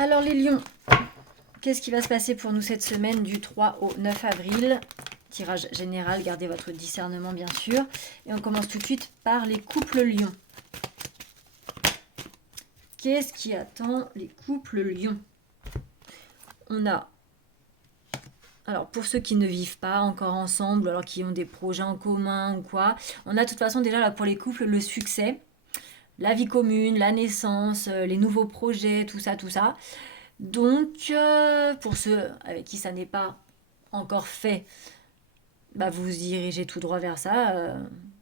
Alors les lions, qu'est-ce qui va se passer pour nous cette semaine du 3 au 9 avril? Tirage général, gardez votre discernement bien sûr. Et on commence tout de suite par les couples lions. Qu'est-ce qui attend les couples lions? On a, alors pour ceux qui ne vivent pas encore ensemble, alors qui ont des projets en commun ou quoi, on a de toute façon déjà là pour les couples le succès, la vie commune, la naissance, les nouveaux projets, tout ça, tout ça. Donc pour ceux avec qui ça n'est pas encore fait, bah, vous vous dirigez tout droit vers ça,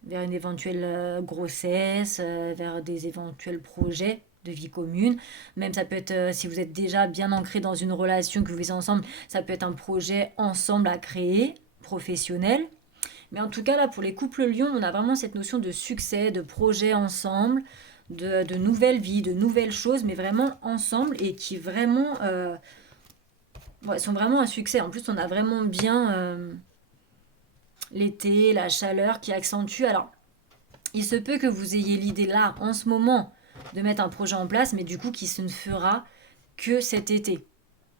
vers une éventuelle grossesse, vers des éventuels projets de vie commune. Même ça peut être, si vous êtes déjà bien ancré dans une relation que vous vivez ensemble, ça peut être un projet ensemble à créer, professionnel. Mais en tout cas, là, pour les couples lions, on a vraiment cette notion de succès, de projet ensemble, de nouvelles vies, de nouvelles choses, mais vraiment ensemble et qui vraiment ouais, sont vraiment un succès. En plus, on a vraiment bien l'été, la chaleur qui accentue. Alors, il se peut que vous ayez l'idée là, en ce moment, de mettre un projet en place, mais du coup, qui se ne fera que cet été.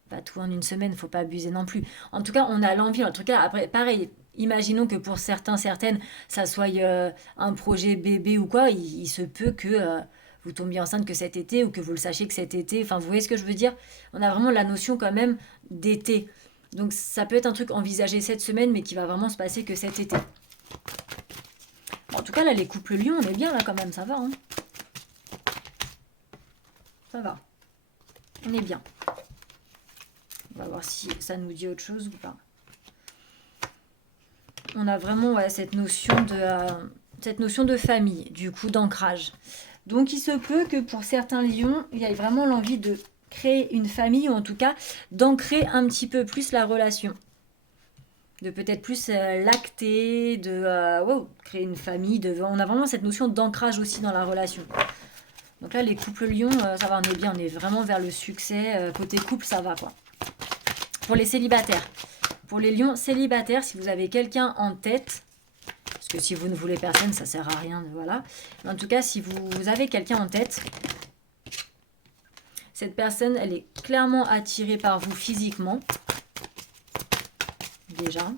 Pas tout en une semaine, faut pas abuser non plus. En tout cas, on a l'envie. En tout cas, après, pareil, imaginons que pour certains, certaines, ça soit un projet bébé ou quoi, il se peut que vous tombiez enceinte que cet été ou que vous le sachiez que cet été. Enfin, vous voyez ce que je veux dire? On a vraiment la notion quand même d'été. Donc, ça peut être un truc envisagé cette semaine, mais qui va vraiment se passer que cet été. En tout cas, là, les couples lions, on est bien là quand même, ça va. Hein, ça va. On est bien. On va voir si ça nous dit autre chose ou pas. On a vraiment cette notion de famille, du coup d'ancrage. Donc il se peut que pour certains lions, il y ait vraiment l'envie de créer une famille, ou en tout cas d'ancrer un petit peu plus la relation. De peut-être plus l'acter, de créer une famille. On a vraiment cette notion d'ancrage aussi dans la relation. Donc là, les couples lions, ça va, on est bien, on est vraiment vers le succès. Côté couple, ça va quoi. Pour les célibataires. Pour les lions célibataires, si vous avez quelqu'un en tête, parce que si vous ne voulez personne, ça sert à rien, voilà. Mais en tout cas, si vous avez quelqu'un en tête, cette personne, elle est clairement attirée par vous physiquement. Déjà.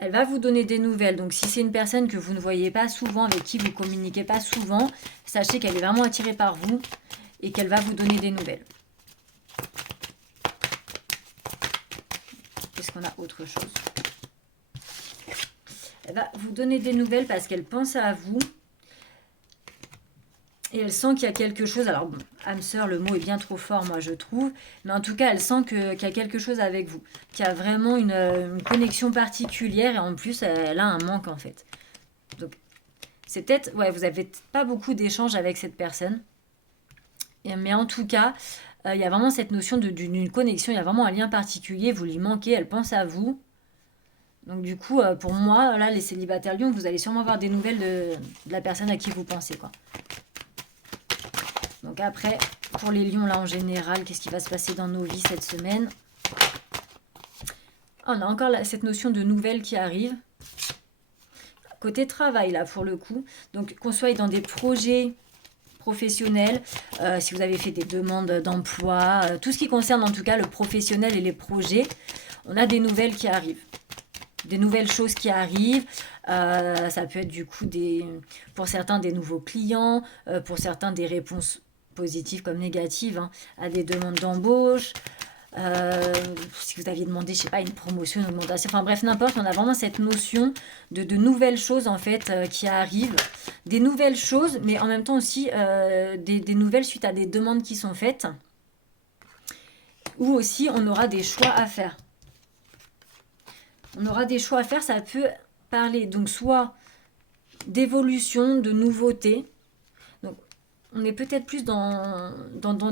Elle va vous donner des nouvelles. Donc si c'est une personne que vous ne voyez pas souvent, avec qui vous ne communiquez pas souvent, sachez qu'elle est vraiment attirée par vous et qu'elle va vous donner des nouvelles. Est-ce qu'on a autre chose? Elle va vous donner des nouvelles parce qu'elle pense à vous. Et elle sent qu'il y a quelque chose. Alors, bon, âme sœur, le mot est bien trop fort, moi, je trouve. Mais en tout cas, elle sent qu'il y a quelque chose avec vous. Qu'il y a vraiment une connexion particulière. Et en plus, elle a un manque, en fait. Donc, c'est peut-être... Ouais, vous n'avez pas beaucoup d'échanges avec cette personne. Mais en tout cas, il y a vraiment cette notion d'une connexion. Il y a vraiment un lien particulier. Vous lui manquez. Elle pense à vous. Donc du coup, pour moi, là, les célibataires lions, vous allez sûrement avoir des nouvelles de la personne à qui vous pensez, quoi. Donc après, pour les lions, là, en général, qu'est-ce qui va se passer dans nos vies cette semaine? On a encore cette notion de nouvelles qui arrive. Côté travail, là, pour le coup. Donc, qu'on soit dans des projets professionnels, si vous avez fait des demandes d'emploi, tout ce qui concerne, en tout cas, le professionnel et les projets, on a des nouvelles qui arrivent. Des nouvelles choses qui arrivent. Ça peut être du coup pour certains des nouveaux clients, pour certains des réponses positives comme négatives hein, à des demandes d'embauche. Si vous aviez demandé, je sais pas, une promotion, une augmentation, enfin bref, n'importe, on a vraiment cette notion de nouvelles choses en fait qui arrivent. Des nouvelles choses, mais en même temps aussi des nouvelles suite à des demandes qui sont faites. Ou aussi on aura des choix à faire. On aura des choix à faire, ça peut parler donc soit d'évolution, de nouveauté. Donc on est peut-être plus dans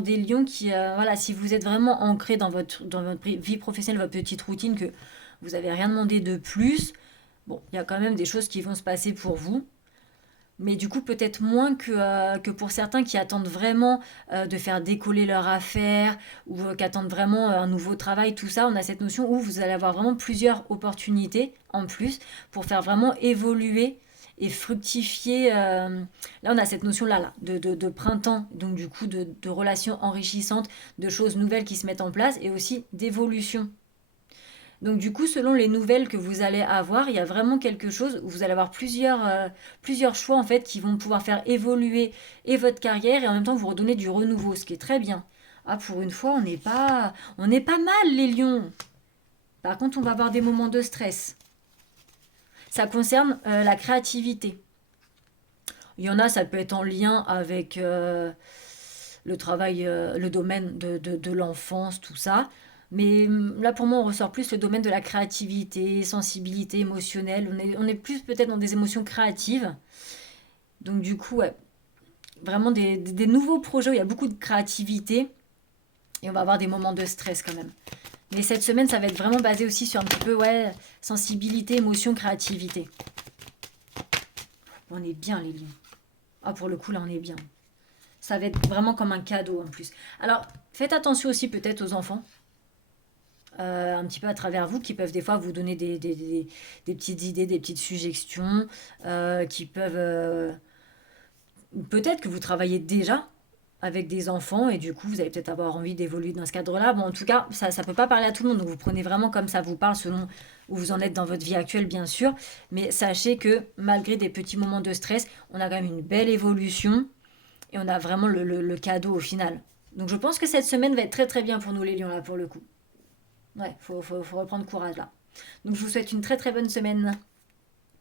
des lions qui, voilà, si vous êtes vraiment ancré dans votre vie professionnelle, votre petite routine, que vous n'avez rien demandé de plus, bon, il y a quand même des choses qui vont se passer pour vous. Mais du coup, peut-être moins que pour certains qui attendent vraiment de faire décoller leur affaire ou qui attendent vraiment un nouveau travail, tout ça. On a cette notion où vous allez avoir vraiment plusieurs opportunités en plus pour faire vraiment évoluer et fructifier. Là, on a cette notion-là là, de printemps, donc du coup de relations enrichissantes, de choses nouvelles qui se mettent en place et aussi d'évolution. Donc du coup, selon les nouvelles que vous allez avoir, il y a vraiment quelque chose où vous allez avoir plusieurs choix en fait qui vont pouvoir faire évoluer et votre carrière et en même temps vous redonner du renouveau, ce qui est très bien. Ah, pour une fois, on n'est pas mal les lions. Par contre, on va avoir des moments de stress. Ça concerne la créativité. Il y en a, ça peut être en lien avec le travail, le domaine de l'enfance, tout ça. Mais là, pour moi, on ressort plus le domaine de la créativité, sensibilité émotionnelle. On est plus peut-être dans des émotions créatives. Donc, du coup, ouais, vraiment des nouveaux projets où il y a beaucoup de créativité. Et on va avoir des moments de stress quand même. Mais cette semaine, ça va être vraiment basé aussi sur un petit peu, ouais, sensibilité, émotion, créativité. On est bien, les lions. Ah, pour le coup, là, on est bien. Ça va être vraiment comme un cadeau en plus. Alors, faites attention aussi peut-être aux enfants, un petit peu à travers vous, qui peuvent des fois vous donner des petites idées, des petites suggestions, qui peuvent... peut-être que vous travaillez déjà avec des enfants et du coup vous allez peut-être avoir envie d'évoluer dans ce cadre-là. Bon, en tout cas, ça ne peut pas parler à tout le monde, donc vous prenez vraiment comme ça vous parle selon où vous en êtes dans votre vie actuelle, bien sûr. Mais sachez que malgré des petits moments de stress, on a quand même une belle évolution et on a vraiment le cadeau au final. Donc je pense que cette semaine va être très très bien pour nous les lions là pour le coup. Ouais, faut reprendre courage là. Donc je vous souhaite une très très bonne semaine.